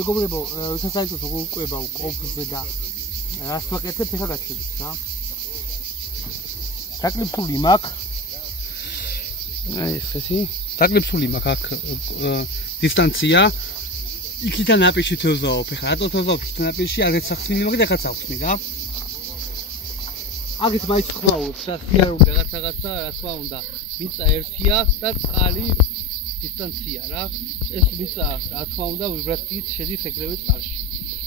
მეგობრებო, საერთოდ როგორ უყვება ყოფზე და რას ვაკეთებ, ეხლა გაჩვენებთ რა. დაკლიფული მაქვს. აი ესეთი. დაკლიფული მაქვს აქ დისტანცია. იქიდან აპიში თევზაობ. ეხლა რატო თევზაობ იქიდან აპიში? აგეთ სახსნილი მაქვს და ეხლა სახსნი რა. აგეთ მაინც ხმაურობს რა, სიარული რაღაცა, რა თქმა უნდა. მიწა ერთია და წყალი დისტანცია რა. ეს მიწა, რა თქმა უნდა, ვიბრაციით შედის ეგრევე წყალში.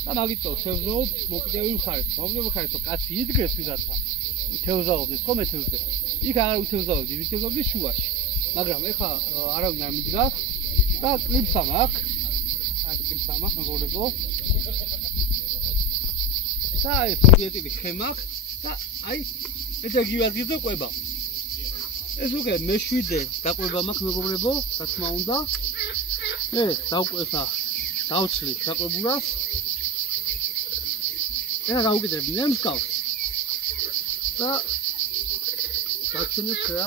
და მაგითო თევზაობ, მოკიდევი მხარეთ. მოკიდევი მხარეთ, კაცი იდგეს ვიღაცა. თევზაობდეს ხომ ეთევზზე. იქ აღარ უთევზაობდი, ვითევზაობდი შუაში. მაგრამ ეხლა არავინ არ მიდგას და კლიპსა მაქვს. აი კლიპსა მაქვს, მეგობრებო. და აი პოლიეტილი ხე მაქვს და აი ეს გივარდიზე ყვება. ეს უკვე მე-7 დაყვება მაქვს მეგობრებო, რა თქმა უნდა. ეს დავყვესა, დავცლი დაყვებულას. ეხლა გავუკეთებ ნემსკავს. და გაჩვენეთ რა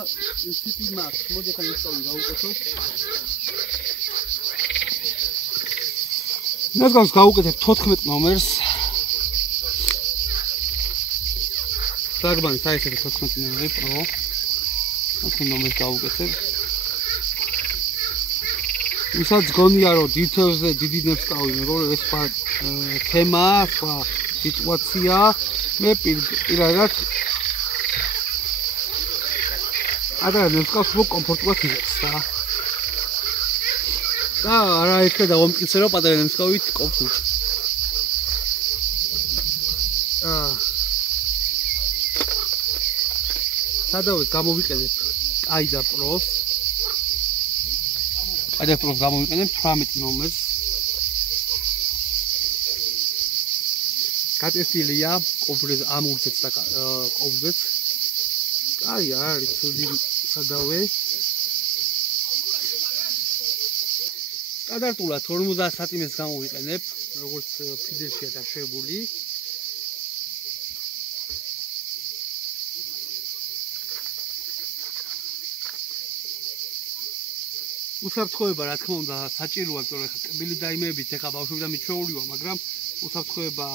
ტიპი მაქვს. მოდი ახლა ნემსკავი გავუკეთოთ. ნემსკავს გავუკეთებ 14 ნომერს. საგმანი საერთოდ 14 ნომერი პრო. 14 ნომერს გავუკეთებ. ვისაც გონია რომ დითევზე დიდი ნემსკავი მეგობრებო, ეს სხვა თემაა, სხვა სიტუაცია. მე პირადად ადრე ნემსკავს უფრო კომფორტულად იღებს რა. და არაერთხე დავამტკიცე რომ პატარა ნემსკავით ყოფილ. სადავით გამოვიყენებ კაიდა პროს. კაიდა პროს გამოვიყენებ 18 ნომერს. გატესტილია ყოფილ ამურზეც და ყოფილზეც. აი არის ცუდი სადავე. სტანდარტულად 50 სანტიმეტრს გამოვიყენებ, როგორც ფიდელშია დაშვებული. უსაფრთხოება რა თქმა უნდა საჭიროა, იმიტომ რომ ეხლა კბილი დაიმეებით, ეხლა ბავშვებიდან მიჩვეულიო, მაგრამ უსაფრთხოება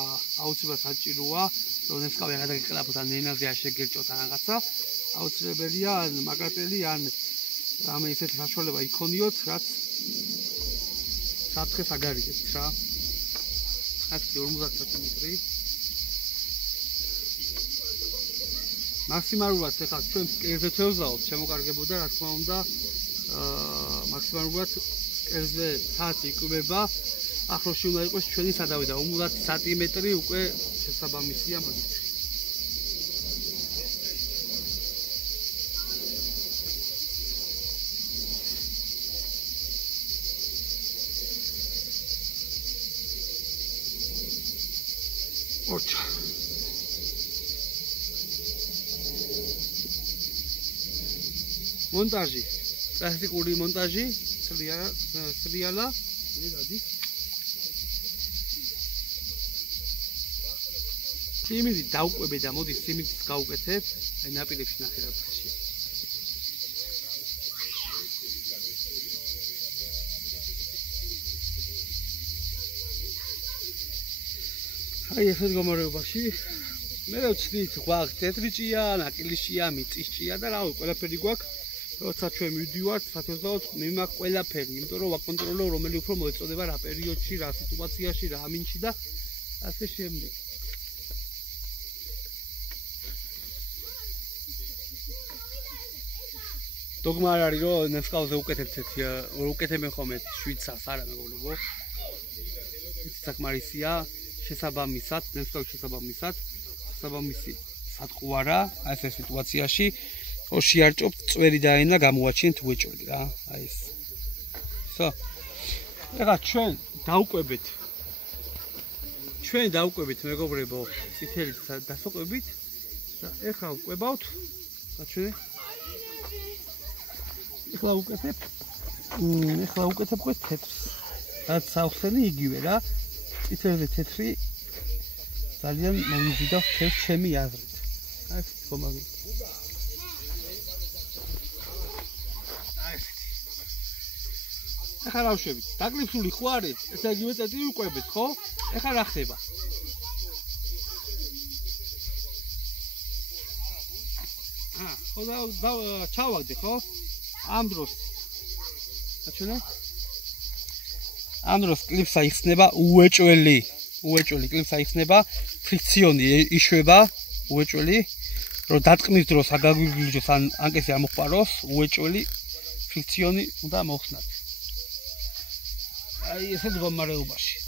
აუცილებლად საჭიროა, რომ ნემსკავი აღარ დაგეყლაპოთ ან ენაზე არ შეგერჭოთ ან რაღაცა. აუცილებელია ან მაგატელი ან რამე ისეთი საშუალება იქონიოთ, რაც საფრთხეს აგარიგებთ რა. აქ 50 სანტიმეტრი. მაქსიმალურად ეხლა ჩვენ კერძზე თევზაობთ, შემოკარგებოდა რა თქმა უნდა მაქსიმალურად კერძზე საათი იკვება. ახლოში უნდა იყოს ჩვენი სადავი და 50 სანტიმეტრი უკვე შესაბამისია მაგით. ოჩა. მონტაჟი. პრაქტიკული მონტაჟი, სრიალა, ნედა. სიმინდი დავყვები და მოდი სიმინდს გავუკეთებ, აი ნაპირებში ნახე რა ფაშია. აი ეს მდგომარეობაში მე რა ვცდით, გვაქვს თეთრიჭია, ნაკილიშია, მიწისჭია და რავი, ყველაფერი გვაქვს. როცა ჩვენ მივდივართ, სათევზაოდ მე მაქვს ყველაფერი, იმიტომ რომ ვაკონტროლო რომელი უფრო მოეწოდება რა პერიოდში, რა სიტუაციაში, რა ამინში და ასე შემდეგ. დოგმა არ არის რომ ნემსკავზე უკეთებენ ხომ ეს შვიცას არა მეგობრებო. ეს საკმარისია შესაბამისად, ნემსკავის შესაბამისი სატყუარა აი ეს სიტუაციაში შეარჭობთ წვერი და ენა გამოაჩინეთ უეჭველი რა. აი ეს. ხო. ეხლა ჩვენ დავუკვებით მეგობრებო წითელი დასოყვებით და ეხლა ვკვებავთ გაჩვენე. ეხლა უკეთებ ხო თეთრს. რაც საუხსენი იგივე რა. წითელი თეთრი ძალიან მომიზიდა ხეს ჩემი აზრით. აი ხომავი. ეხლა რა ვშვებით? დაგლიფსული ხო არის? ესე იგივე წეტილი უყვებით, ხო? ეხლა რა ხდება? ხო და ჩავაგდე, ხო? ამ დროს. აჩვენე? ამ დროს კლიპსა იხსნება უეჭველი კლიპსა იხსნება, ფრიქციონი იშვება, უეჭველი, რომ დატყმის დროს არ გაგვიგლიჯოს ან ანკესი არ მოხპაროს, უეჭველი ფრიქციონი უნდა მოხსნათ. აი ესე მდგომარეობაში.